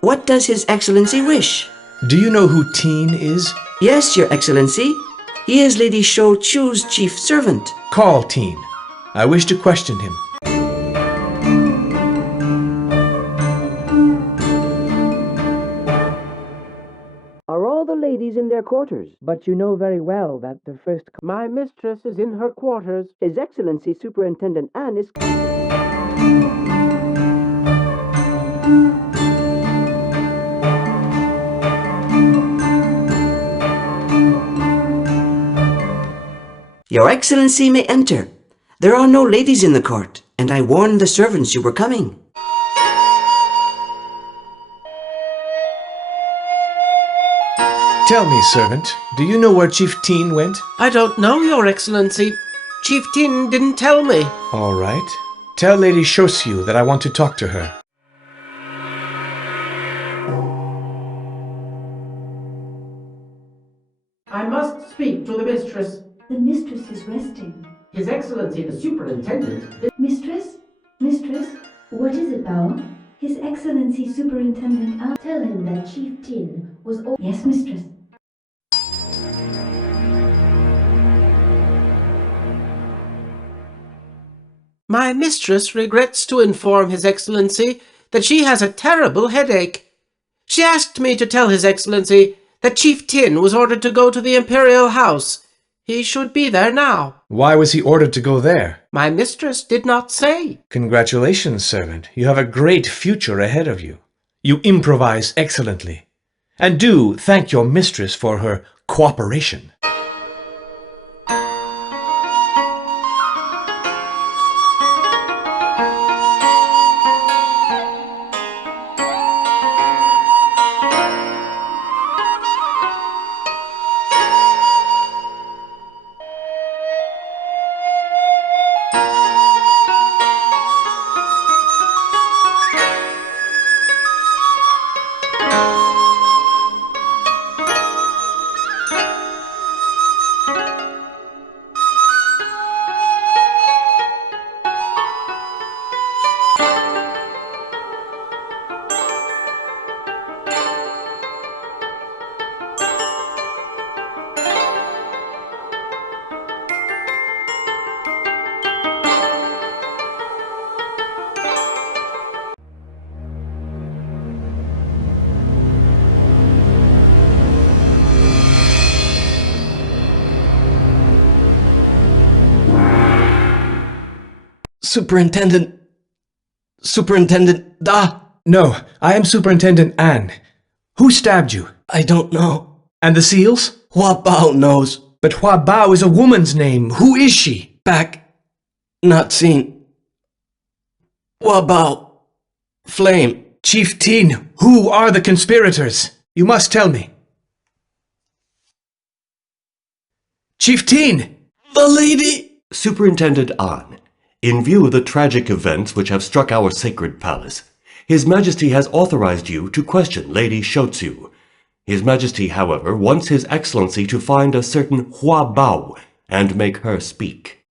What does His Excellency wish? Do you know who Teen is? Yes, Your Excellency. He is Lady Shou Chu's chief servant. Call Teen. I wish to question him. Are all the ladies in their quarters? But you know very well that the first... My mistress is in her quarters. His Excellency Superintendent Anne is... Your Excellency may enter. There are no ladies in the court, and I warned the servants you were coming. Tell me, servant, do you know where Chief Teen went? I don't know, Your Excellency. Chief Tin didn't tell me. All right. Tell Lady Shosiu that I want to talk to her. I must speak to the mistress. The mistress is resting. His Excellency the Superintendent. Mistress? Mistress? What is it, Bao? His Excellency Superintendent Al. Tell him that Chief Tin was all. Yes, mistress. My mistress regrets to inform His Excellency that she has a terrible headache. She asked me to tell His Excellency that Chief Tin was ordered to go to the Imperial House. He should be there now. Why was he ordered to go there? My mistress did not say. Congratulations, servant. You have a great future ahead of you. You improvise excellently. And do thank your mistress for her cooperation. Superintendent Da. No, I am Superintendent An. Who stabbed you? I don't know. And the seals? Hua Bao knows. But Hua Bao is a woman's name. Who is she? Back. Not seen. Hua Bao. Flame. Chief Teen, who are the conspirators? You must tell me. Chief Teen! The lady! Superintendent An, in view of the tragic events which have struck our sacred palace, His Majesty has authorized you to question Lady Shotsu. His Majesty, however, wants His Excellency to find a certain Hua Bao and make her speak.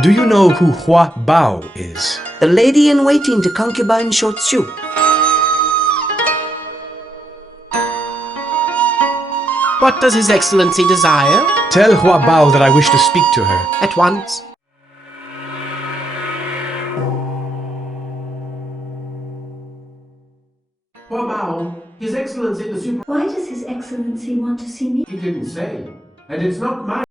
Do you know who Hua Bao is? The lady in waiting to concubine Shotsu. What does His Excellency desire? Tell Hua Bao that I wish to speak to her. At once. Hua Bao, His Excellency the Super... Why does His Excellency want to see me? He didn't say. And it's not my...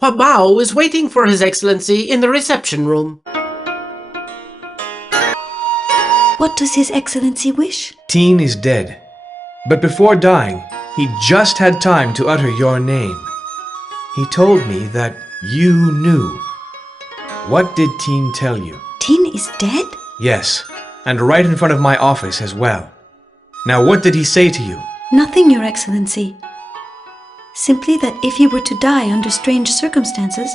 Hua Bao is waiting for His Excellency in the reception room. What does His Excellency wish? Tin is dead. But before dying, he just had time to utter your name. He told me that you knew. What did Tin tell you? Tin is dead? Yes, and right in front of my office as well. Now what did he say to you? Nothing, Your Excellency. Simply that if he were to die under strange circumstances,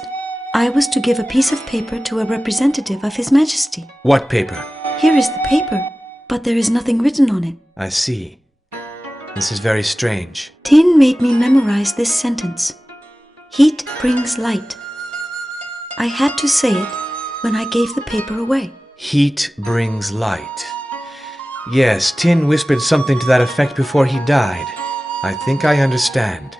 I was to give a piece of paper to a representative of His Majesty. What paper? Here is the paper, but there is nothing written on it. I see. This is very strange. Tin made me memorize this sentence. Heat brings light. I had to say it when I gave the paper away. Heat brings light. Yes, Tin whispered something to that effect before he died. I think I understand.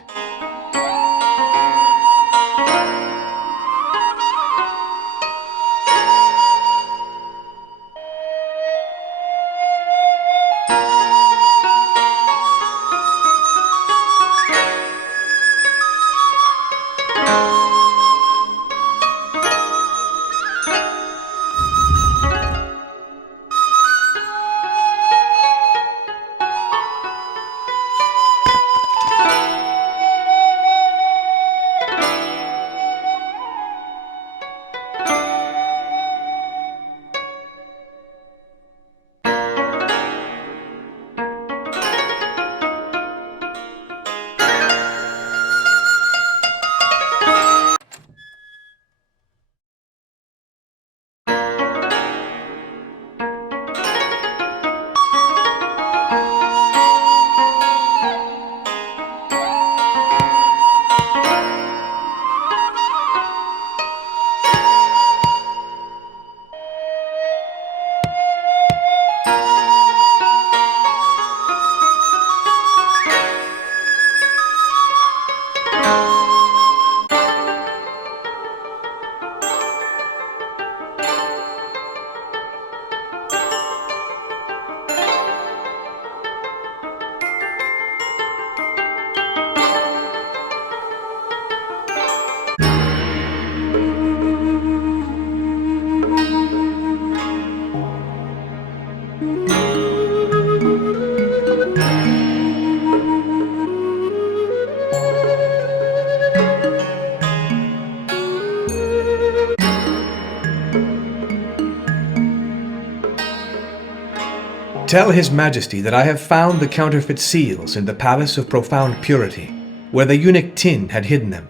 Tell His Majesty that I have found the counterfeit seals in the Palace of Profound Purity, where the eunuch Tin had hidden them.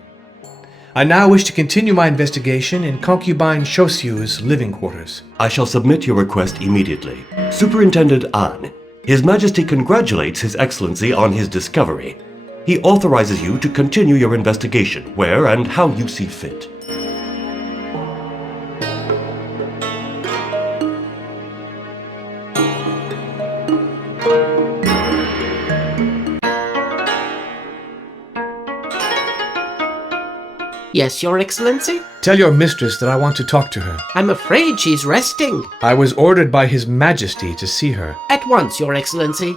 I now wish to continue my investigation in concubine Shosyu's living quarters. I shall submit your request immediately. Superintendent An, His Majesty congratulates His Excellency on his discovery. He authorizes you to continue your investigation where and how you see fit. Yes, Your Excellency? Tell your mistress that I want to talk to her. I'm afraid she's resting. I was ordered by His Majesty to see her. At once, Your Excellency.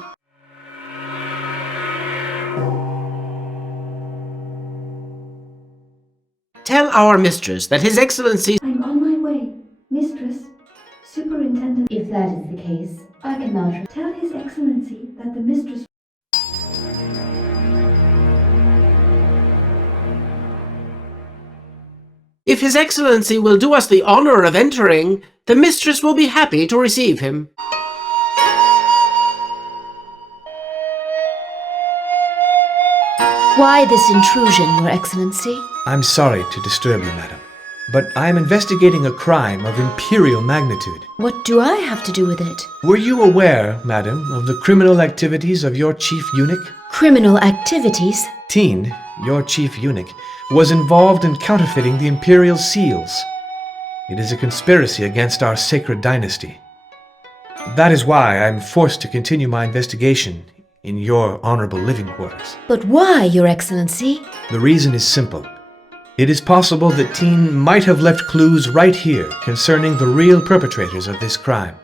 Tell our mistress that His Excellency... I'm on my way, Mistress. Superintendent. If that is the case, I cannot. Tell His Excellency that the mistress... If His Excellency will do us the honor of entering, the mistress will be happy to receive him. Why this intrusion, Your Excellency? I'm sorry to disturb you, madam. but I am investigating a crime of imperial magnitude. What do I have to do with it? Were you aware, madam, of the criminal activities of your chief eunuch? Criminal activities? Teen, your chief eunuch, was involved in counterfeiting the imperial seals. It is a conspiracy against our sacred dynasty. That is why I am forced to continue my investigation in your honorable living quarters. But why, Your Excellency? The reason is simple. It is possible that Teen might have left clues right here concerning the real perpetrators of this crime.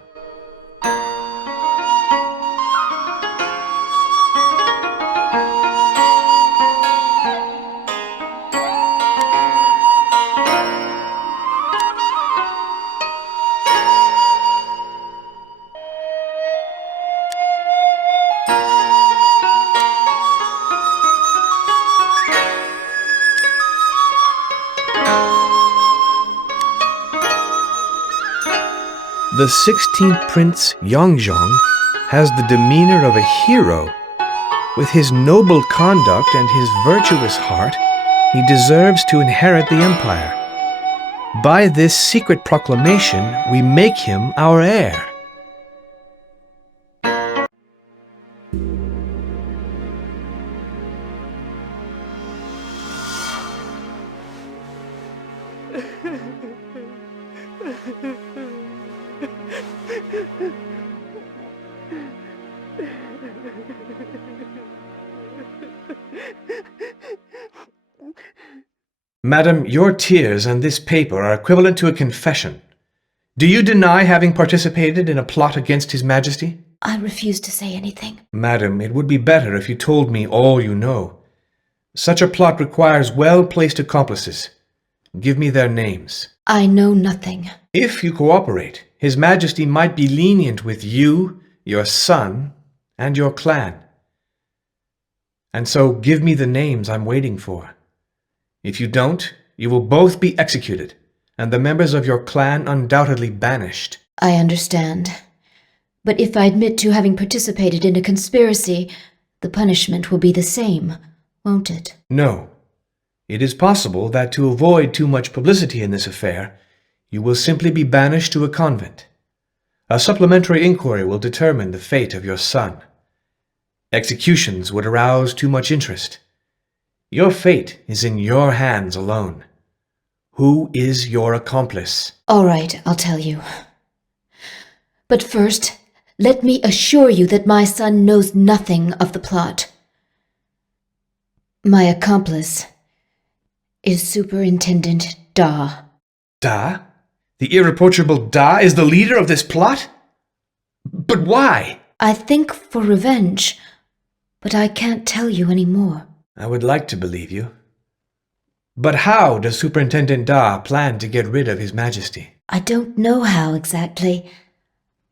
The 16th Prince Yongzhong has the demeanor of a hero. With his noble conduct and his virtuous heart, he deserves to inherit the empire. By this secret proclamation, we make him our heir. Madam, your tears and this paper are equivalent to a confession. Do you deny having participated in a plot against His Majesty? I refuse to say anything. Madam, it would be better if you told me all you know. Such a plot requires well-placed accomplices. Give me their names. I know nothing. If you cooperate, His Majesty might be lenient with you, your son, and your clan. And so give me the names I'm waiting for. If you don't, you will both be executed, and the members of your clan undoubtedly banished. I understand. But if I admit to having participated in a conspiracy, the punishment will be the same, won't it? No. It is possible that to avoid too much publicity in this affair, you will simply be banished to a convent. A supplementary inquiry will determine the fate of your son. Executions would arouse too much interest. Your fate is in your hands alone. Who is your accomplice? All right, I'll tell you. But first, let me assure you that my son knows nothing of the plot. My accomplice is Superintendent Da. Da? The irreproachable Da is the leader of this plot? But why? I think for revenge, but I can't tell you any more. I would like to believe you. But how does Superintendent Da plan to get rid of His Majesty? I don't know how exactly.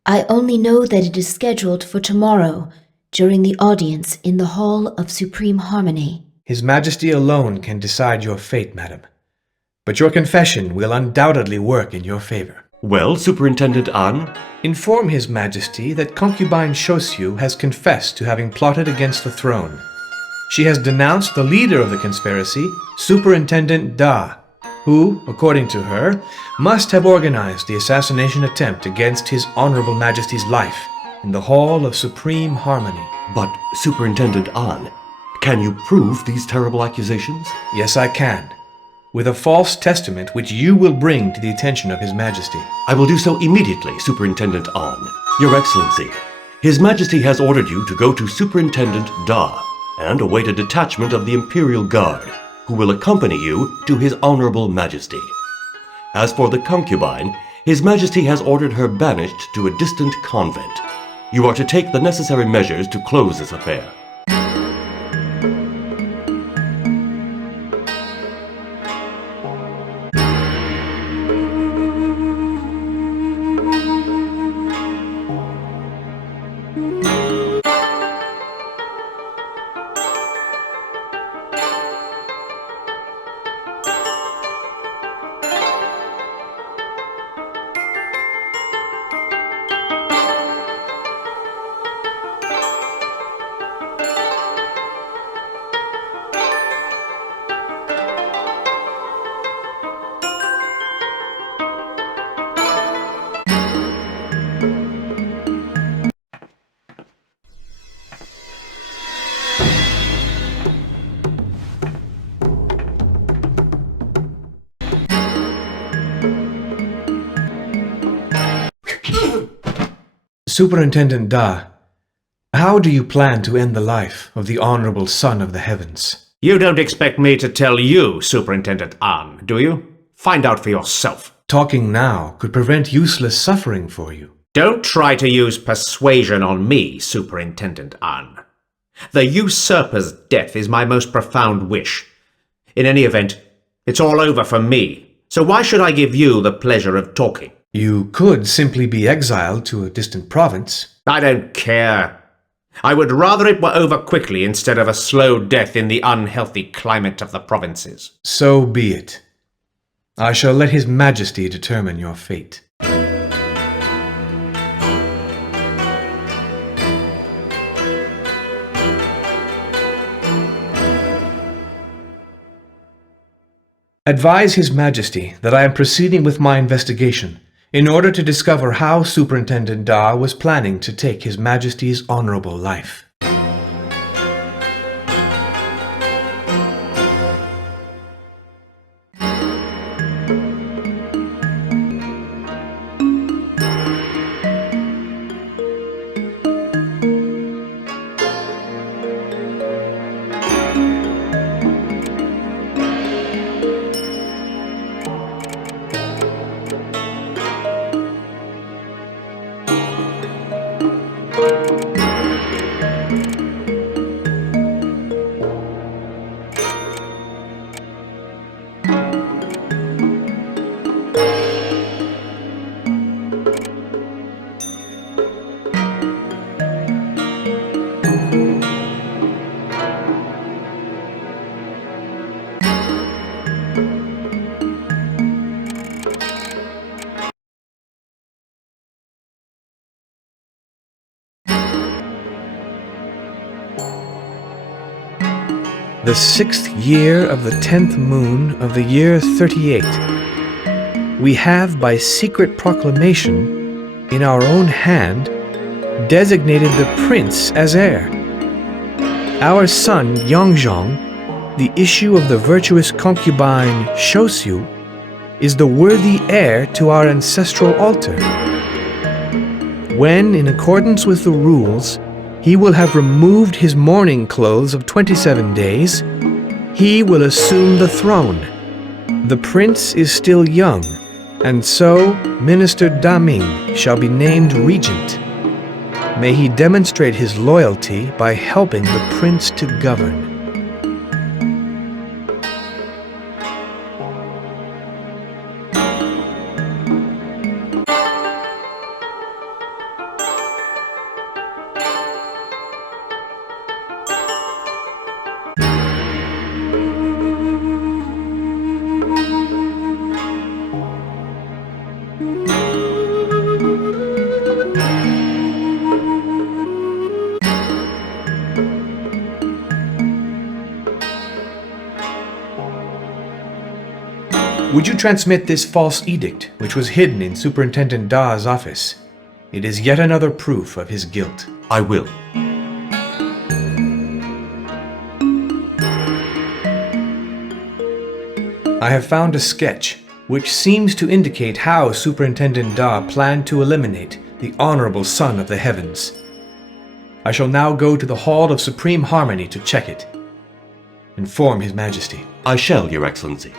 I only know that it is scheduled for tomorrow, during the audience in the Hall of Supreme Harmony. His Majesty alone can decide your fate, madam. But your confession will undoubtedly work in your favor. Well, Superintendent An? Inform His Majesty that concubine Shosyu has confessed to having plotted against the throne. She has denounced the leader of the conspiracy, Superintendent Da, who, according to her, must have organized the assassination attempt against His Honorable Majesty's life in the Hall of Supreme Harmony. But, Superintendent An, can you prove these terrible accusations? Yes, I can, with a false testament which you will bring to the attention of His Majesty. I will do so immediately, Superintendent An. Your Excellency, His Majesty has ordered you to go to Superintendent Da and await a detachment of the Imperial Guard, who will accompany you to His Honorable Majesty. As for the concubine, His Majesty has ordered her banished to a distant convent. You are to take the necessary measures to close this affair. Superintendent Da, how do you plan to end the life of the Honorable Son of the Heavens? You don't expect me to tell you, Superintendent An, do you? Find out for yourself. Talking now could prevent useless suffering for you. Don't try to use persuasion on me, Superintendent An. The usurper's death is my most profound wish. In any event, it's all over for me, so why should I give you the pleasure of talking? You could simply be exiled to a distant province. I don't care. I would rather it were over quickly instead of a slow death in the unhealthy climate of the provinces. So be it. I shall let His Majesty determine your fate. Advise His Majesty that I am proceeding with my investigation in order to discover how Superintendent Da was planning to take His Majesty's honorable life. The 6th year of the 10th moon of the year 38, we have by secret proclamation, in our own hand, designated the prince as heir. Our son Yongzhong, the issue of the virtuous concubine Shosiu, is the worthy heir to our ancestral altar. When, in accordance with the rules, he will have removed his mourning clothes of 27 days, he will assume the throne. The prince is still young, and so Minister Da Ming shall be named regent. May he demonstrate his loyalty by helping the prince to govern. Would you transmit this false edict, which was hidden in Superintendent Da's office? It is yet another proof of his guilt. I will. I have found a sketch, which seems to indicate how Superintendent Da planned to eliminate the Honorable Son of the Heavens. I shall now go to the Hall of Supreme Harmony to check it. Inform His Majesty. I shall, Your Excellency.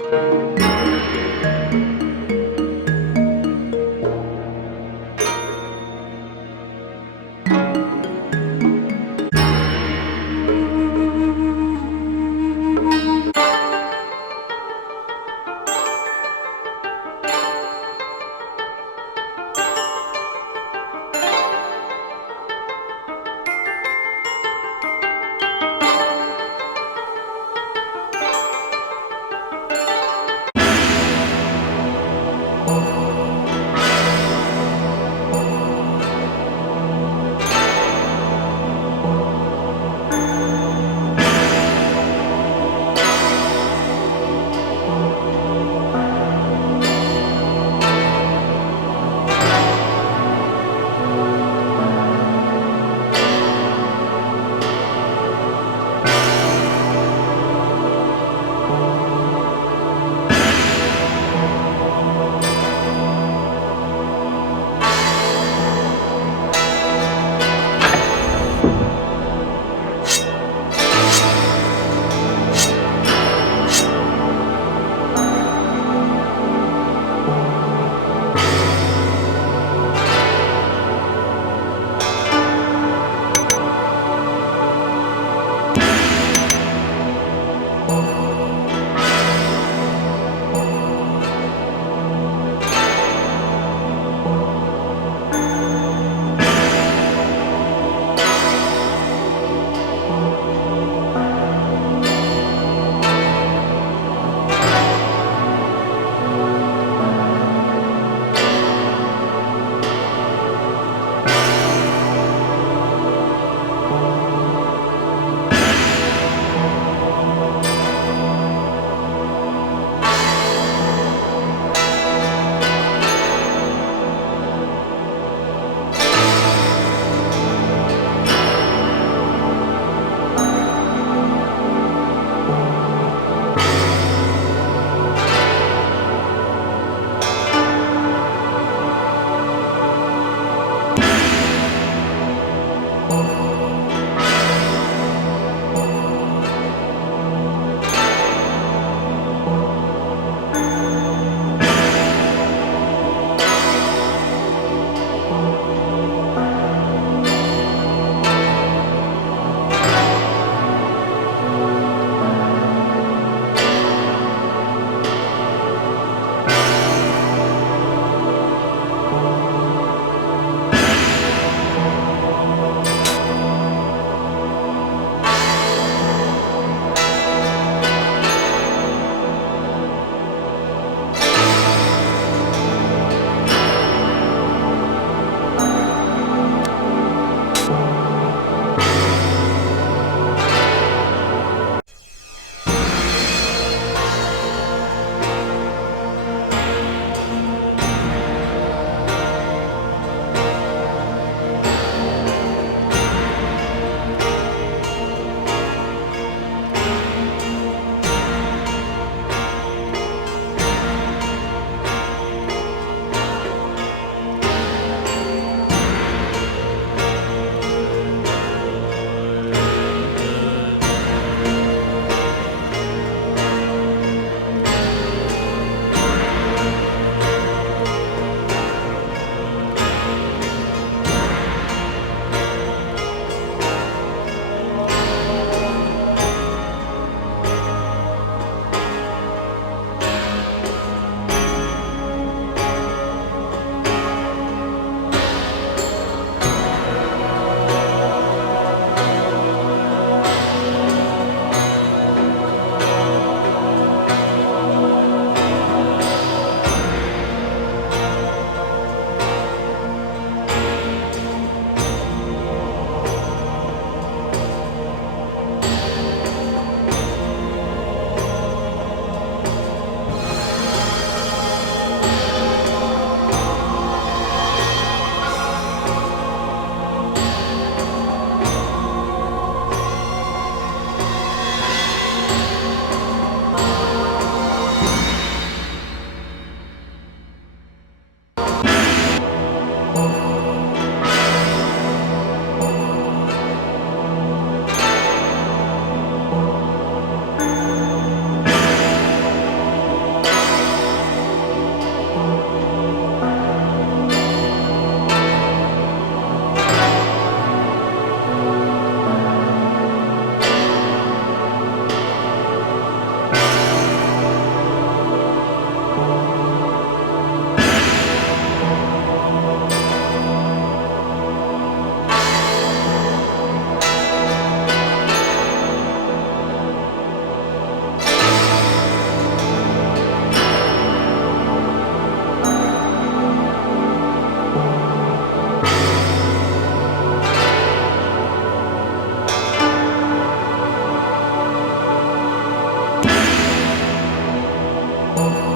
An.